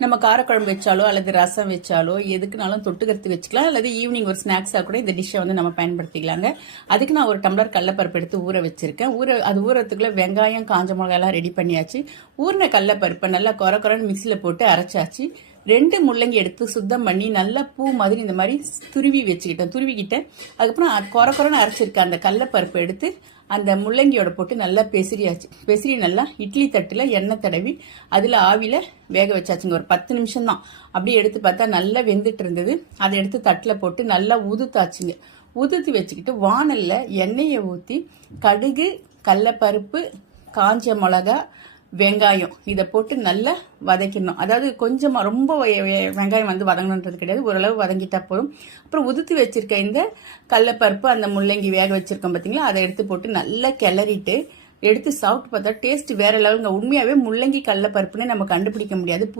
நம்ம காரக்குழம்பு வச்சாலோ அல்லது ரசம் வச்சாலோ எதுக்குனாலும் தொட்டுக்கருத்து வச்சுக்கலாம், அல்லது ஈவினிங் ஒரு ஸ்நாக்ஸாக கூட இந்த டிஷ்ஷை வந்து நம்ம பயன்படுத்திக்கலாங்க. அதுக்கு நான் ஒரு டம்ளர் கடலப்பருப்பு எடுத்து ஊற வச்சிருக்கேன். ஊறத்துக்குள்ள வெங்காயம் காஞ்ச மிளகாயெல்லாம் ரெடி பண்ணியாச்சு. ஊறின கடலப்பருப்பை நல்லா குறன்னு மிக்சியில் போட்டு அரைச்சாச்சு. 2 முள்ளங்கி எடுத்து சுத்தம் பண்ணி நல்லா பூ மாதிரி இந்த மாதிரி துருவிக்கிட்டேன். அதுக்கப்புறம் குறன்னு அரைச்சிருக்க அந்த கடலப்பருப்பை எடுத்து அந்த முள்ளங்கியோட போட்டு நல்லா பெசரி நல்லா இட்லி தட்டில் எண்ணெய் தடவி அதில் ஆவியில் வேக வச்சாச்சுங்க. ஒரு 10 நிமிஷம் தான். அப்படியே எடுத்து பார்த்தா நல்லா வெந்துட்டு இருந்தது. அதை எடுத்து தட்டில் போட்டு நல்லா உதுத்தாச்சுங்க. உதுத்து வச்சுக்கிட்டு வானல்ல எண்ணெயை ஊற்றி கடுகு, கடலப்பருப்பு, காஞ்ச மிளகா, வெங்காயம் இதை போட்டு நல்லா வதக்கிடணும். அதாவது கொஞ்சமாக ரொம்ப வெங்காயம் வந்து வதங்கணுன்றது கிடையாது, ஓரளவு வதங்கிட்டா போதும். அப்புறம் உதுத்து வச்சிருக்க இந்த கடலப்பருப்பு, அந்த முள்ளங்கி வேக வச்சிருக்கோம் பார்த்தீங்களா, அதை எடுத்து போட்டு நல்லா கிளறிட்டு எடுத்து சாப்பிட்டு பார்த்தா டேஸ்ட் வேற லெவலுங்க. உண்மையாகவே முள்ளங்கி கடலப்பருப்புன்னு நம்ம கண்டுபிடிக்க முடியாது.